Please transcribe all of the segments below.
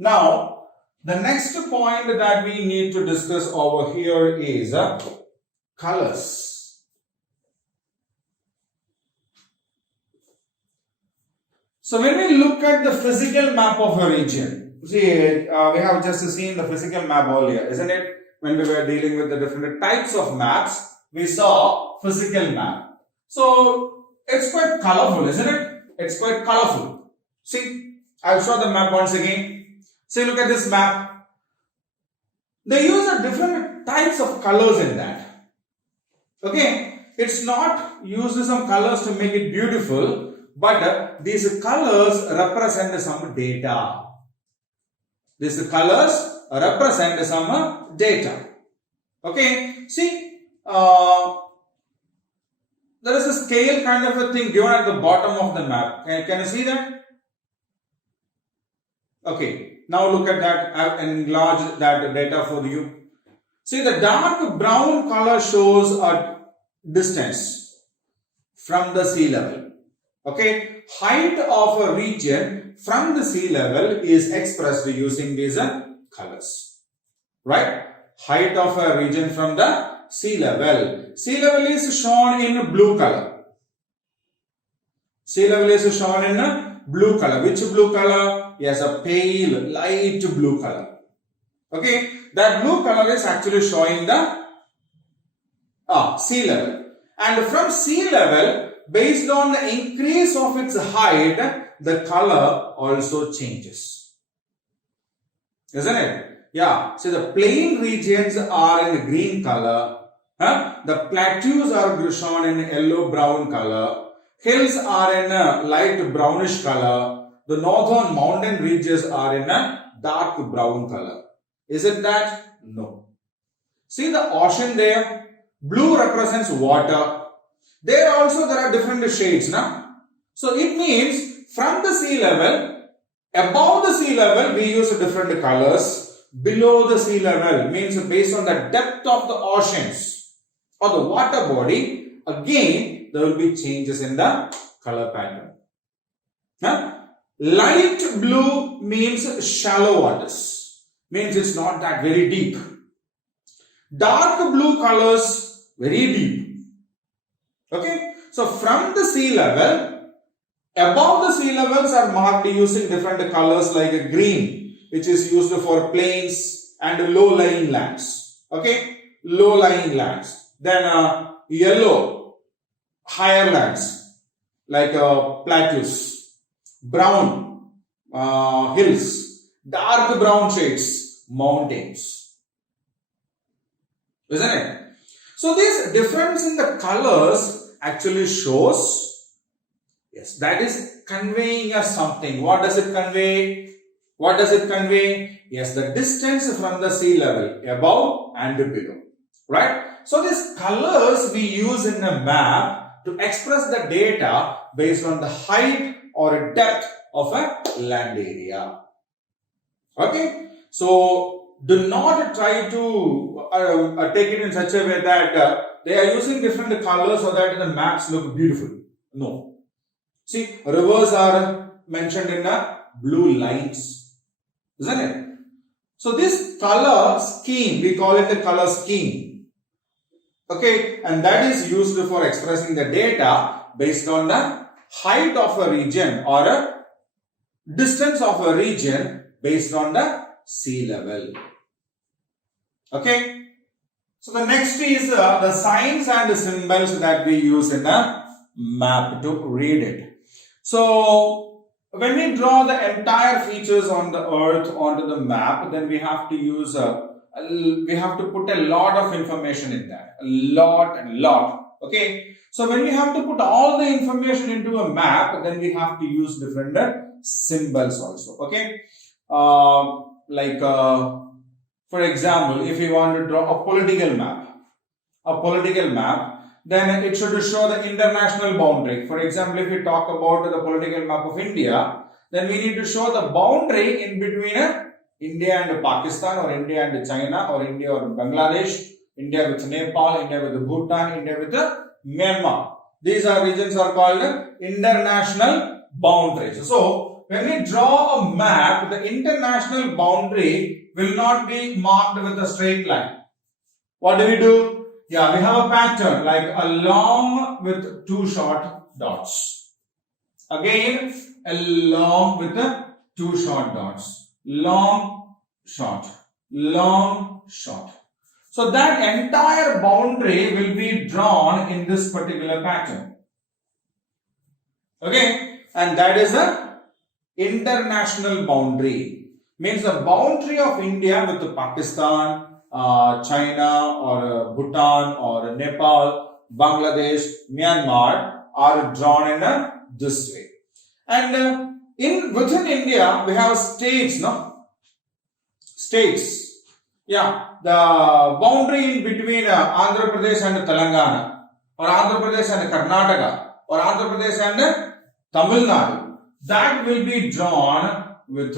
Now, the next point that we need to discuss over here is colors. So when we look at the physical map of a region, see, we have just seen the physical map earlier, isn't it? When we were dealing with the different types of maps, we saw physical map. So it's quite colorful, isn't it? It's quite colorful. See, I'll show the map once again. See, look at this map. They use different types of colors in that. Okay, it's not used some colors to make it beautiful, but these colors represent some data. These colors represent some data. Okay, see, there is a scale kind of a thing given at the bottom of the map. Can you see that? Okay, now look at that. I've enlarged that data for you. See, the dark brown color shows a distance from the sea level. Okay, height of a region from the sea level is expressed using these colors. Right? Height of a region from the sea level. Sea level is shown in blue color. Sea level is shown in blue color. Which blue color? Yes, a pale, light blue color. Okay, that blue color is actually showing the sea level. And from sea level, based on the increase of its height, the color also changes. Isn't it? Yeah, so the plain regions are in green color. The plateaus are shown in yellow-brown color. Hills are in a light brownish color. The northern mountain regions are in a dark brown color. Is it that? No. See the ocean there? Blue represents water. There also there are different shades. Na? So it means from the sea level, above the sea level we use different colors. Below the sea level means based on the depth of the oceans or the water body, again there will be changes in the color pattern. Light blue means shallow waters, means it's not that very deep. Dark blue colors very deep. Okay, so from the sea level, above the sea levels are marked using different colors like green, which is used for plains and low-lying lands. Okay, low-lying lands. Then yellow, higher lands like plateaus. Brown, hills. Dark brown shades, mountains. Isn't it? So this difference in the colors actually shows, yes, that is conveying us something. What does it convey? What does it convey? Yes, the distance from the sea level, above and below. Right? So these colors we use in a map to express the data based on the height or depth of a land area. Okay? So do not try to take it in such a way that they are using different colors so that the maps look beautiful. No. See, rivers are mentioned in blue lines. Isn't it? So this color scheme, we call it the color scheme. Okay, and that is used for expressing the data based on the height of a region or a distance of a region based on the sea level. Okay, so the next is the signs and the symbols that we use in a map to read it. So when we draw the entire features on the earth onto the map, then we have to use we have to put a lot of information in that, a lot. Okay, so when we have to put all the information into a map, then we have to use different symbols also. Okay, for example, if we want to draw a political map, then it should show the international boundary. For example, if we talk about the political map of India, then we need to show the boundary in between India and Pakistan, or India and China, or India or Bangladesh, India with Nepal, India with Bhutan, India with Myanmar. These are regions are called international boundaries. So when we draw a map, the international boundary will not be marked with a straight line. What do? Yeah, we have a pattern like a long with two short dots. Again, a long with the two short dots. Long, short, long, short. So that entire boundary will be drawn in this particular pattern. Okay, and that is the international boundary. Means the boundary of India with Pakistan, China or Bhutan or Nepal, Bangladesh, Myanmar are drawn in this way. And within India we have states, no? States. Yeah, the boundary in between Andhra Pradesh and Telangana, or Andhra Pradesh and Karnataka, or Andhra Pradesh and Tamil Nadu, that will be drawn with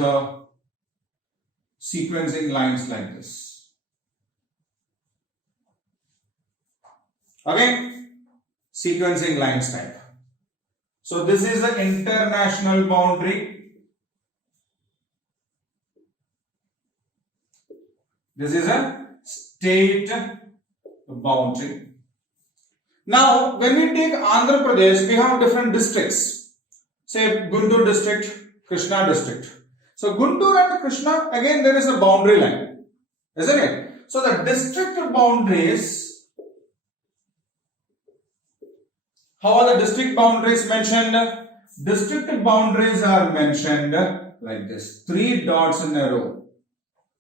sequencing lines like this. Okay, sequencing lines type. So this is the international boundary. This is a state boundary. Now, when we take Andhra Pradesh, we have different districts. Say Guntur district, Krishna district. So Guntur and Krishna, again there is a boundary line, isn't it? So the district boundaries, how are the district boundaries mentioned? District boundaries are mentioned like this, 3 dots in a row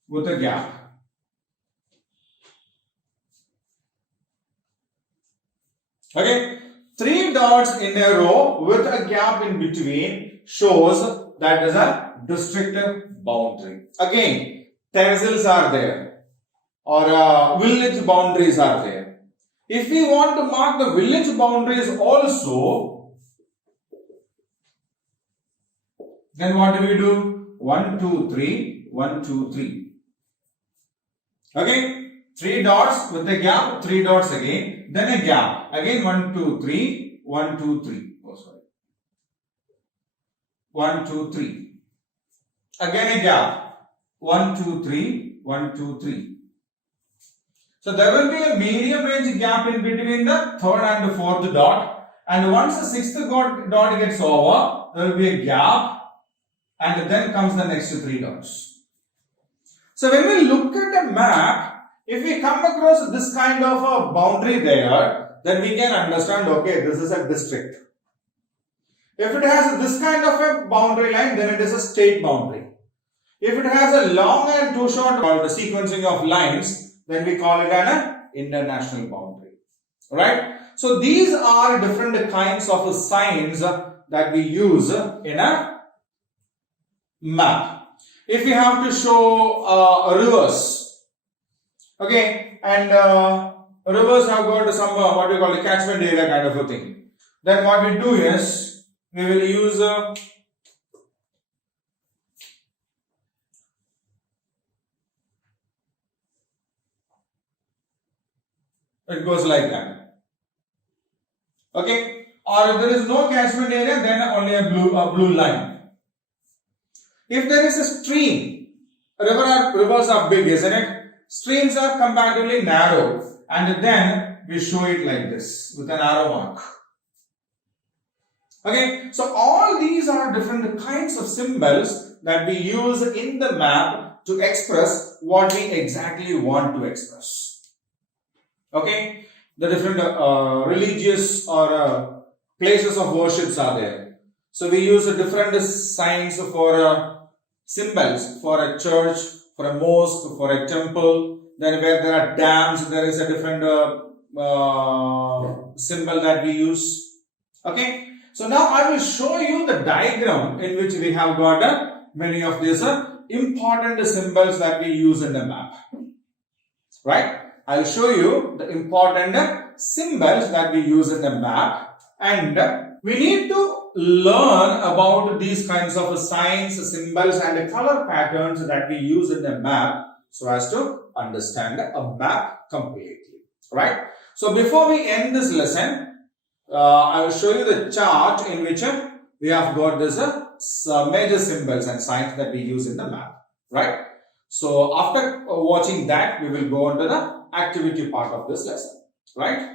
with a gap. Okay, 3 dots in a row with a gap in between shows that is a district boundary. Again, tehsils are there or village boundaries are there. If we want to mark the village boundaries also, then what do? 1, 2, 3, 1, 2, 3. Okay, 3 dots with a gap, 3 dots again, then a gap. Again 1, 2, 3, 1, 2, 3. Oh, sorry. 1, 2, 3. Again a gap. 1, 2, 3, 1, 2, 3. So there will be a medium range gap in between the third and the fourth dot. And once the sixth dot gets over, there will be a gap. And then comes the next 3 dots. So when we look at a map, if we come across this kind of a boundary there, then we can understand, okay, this is a district. If it has this kind of a boundary line, then it is a state boundary. If it has a long and 2 short, called the sequencing of lines, then we call it an international boundary. Right? So these are different kinds of signs that we use in a map. If we have to show rivers, okay, and rivers have got some what we call a catchment area kind of a thing, then what we do is we will use it goes like that. Okay, or if there is no catchment area, then only a blue line. If there is a stream, rivers are big, isn't it? Streams are comparatively narrow, and then we show it like this with an arrow mark. Okay, so all these are different kinds of symbols that we use in the map to express what we exactly want to express. Okay, the different religious or places of worships are there. So we use different signs for symbols for a church, for a mosque, for a temple. Then where there are dams, there is a different symbol that we use. Okay, so now I will show you the diagram in which we have got many of these important symbols that we use in the map. Right? I will show you the important symbols that we use in the map, and we need to learn about these kinds of signs, symbols and color patterns that we use in the map so as to understand a map completely. Right? So before we end this lesson, I will show you the chart in which we have got this major symbols and signs that we use in the map, right? So after watching that, we will go on to the activity part of this lesson, right?